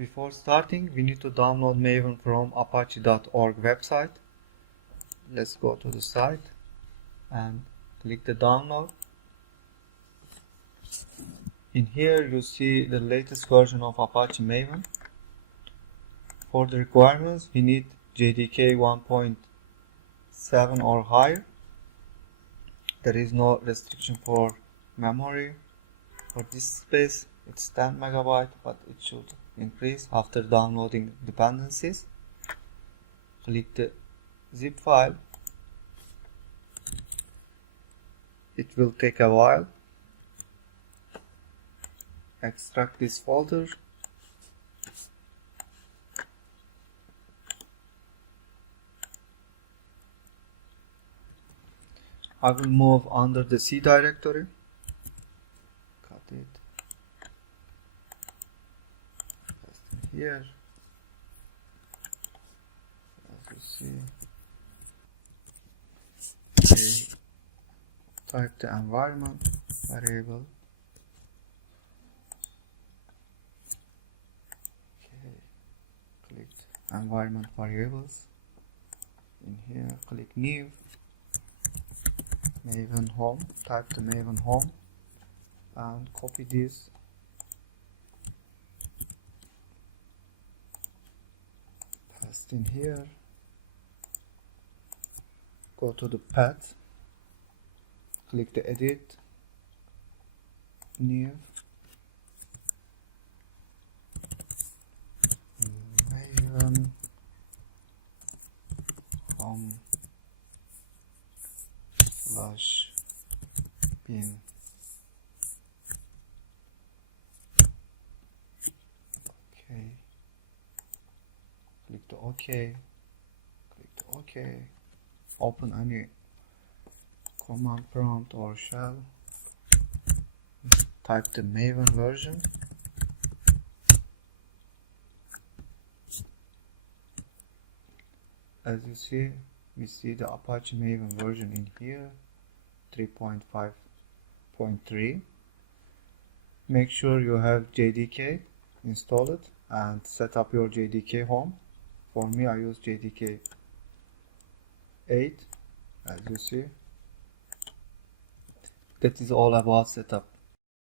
Before starting, we need to download Maven from apache.org website. Let's go to the site and click the download. In here you see the latest version of Apache Maven. For the requirements, we need JDK 1.7 or higher. There is no restriction for memory. For this space, it's 10 MB, but it should increase after downloading dependencies. Click the zip file. It will take a while. Extract this folder. I will move under the C directory. Cut it. Paste it here. As you see. Okay. Type the environment variable. Okay. Click environment variables. In here, click new. Maven home, type the Maven home and copy this. Paste in here. Go to the path. Click the edit. New. Maven home /bin. Okay. Click the OK. Click the OK. Open any command prompt or shell. Type the Maven version. As you see, we see the Apache Maven version in here, 3.5.3. Make sure you have JDK installed and set up your JDK home. For me, I use JDK 8, as you see. That is all about setup.